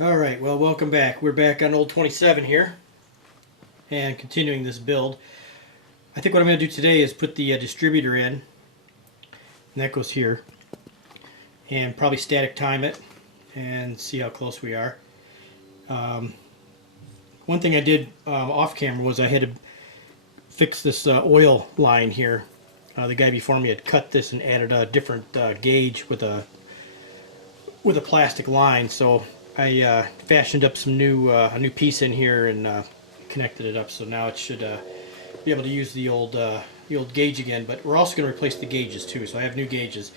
Alright, well, welcome back. We're back on old 27 here and continuing this build. I think what I'm going to do today is put the distributor in, and that goes here, and probably static time it and see how close we are. One thing I did off camera was I had to fix this oil line here. The guy before me had cut this and added a different gauge with a plastic line, so I fashioned up some a new piece in here and connected it up, so now it should be able to use the old gauge again. But we're also going to replace the gauges too, so I have new gauges.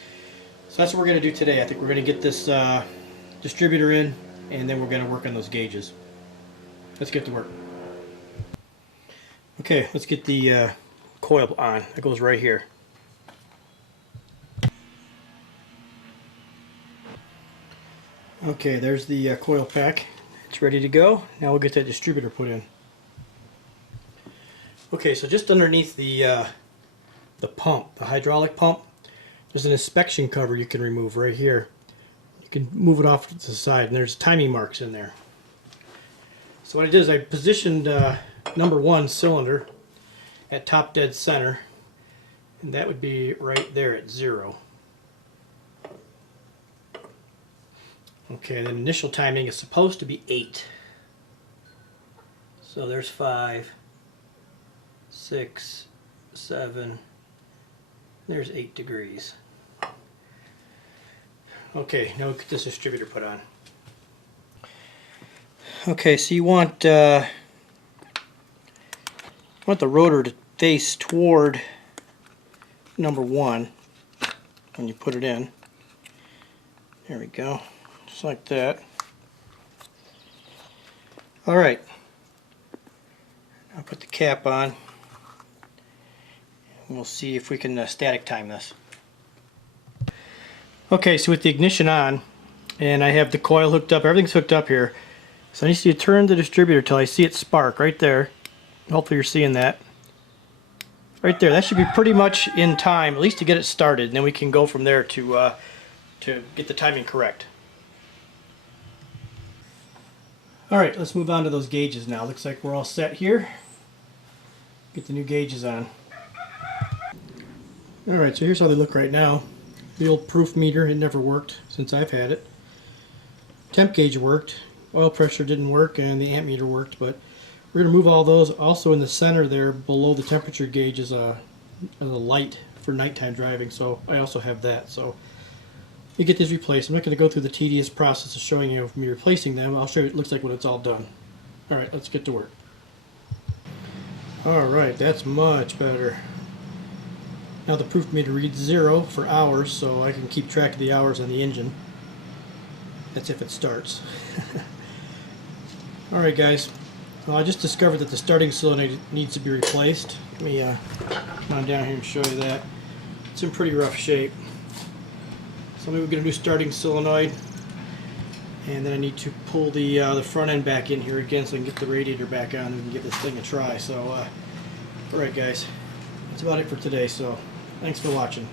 So that's what we're going to do today. I think we're going to get this distributor in, and then we're going to work on those gauges. Let's get to work. Okay, let's get the coil on. It goes right here. Okay, there's the coil pack. It's ready to go. Now we'll get that distributor put in. Okay, so just underneath the pump, the hydraulic pump, there's an inspection cover you can remove right here. You can move it off to the side, and there's timing marks in there. So what I did is I positioned number 1 cylinder at top dead center, and that would be right there at 0. Okay, the initial timing is supposed to be 8. So there's 5, 6, 7, there's 8 degrees. Okay, now we'll get this distributor put on. Okay, so you want the rotor to face toward number 1 when you put it in. There we go. Just like that. Alright, I'll put the cap on and we'll see if we can static time this. Okay, so with the ignition on and I have the coil hooked up, everything's hooked up here, so I need you to turn the distributor till I see it spark right there. Hopefully you're seeing that. Right there, that should be pretty much in time, at least to get it started, and then we can go from there to get the timing correct. Alright, let's move on to those gauges now. Looks like we're all set here. Get the new gauges on. Alright, so here's how they look right now. The old proof meter, it never worked since I've had it. Temp gauge worked, oil pressure didn't work, and the amp meter worked, but we're going to move all those. Also in the center there, below the temperature gauge, is a light for nighttime driving, so I also have that. So you get these replaced. I'm not going to go through the tedious process of showing you me replacing them. I'll show you what it looks like when it's all done. Alright, let's get to work. Alright, that's much better. Now the proof meter reads 0 for hours, so I can keep track of the hours on the engine. That's if it starts. Alright guys, well, I just discovered that the starting solenoid needs to be replaced. Let me come on down here and show you that. It's in pretty rough shape. So maybe we're going to do starting solenoid, and then I need to pull the front end back in here again so I can get the radiator back on and we can give this thing a try. So, alright guys, that's about it for today, so thanks for watching.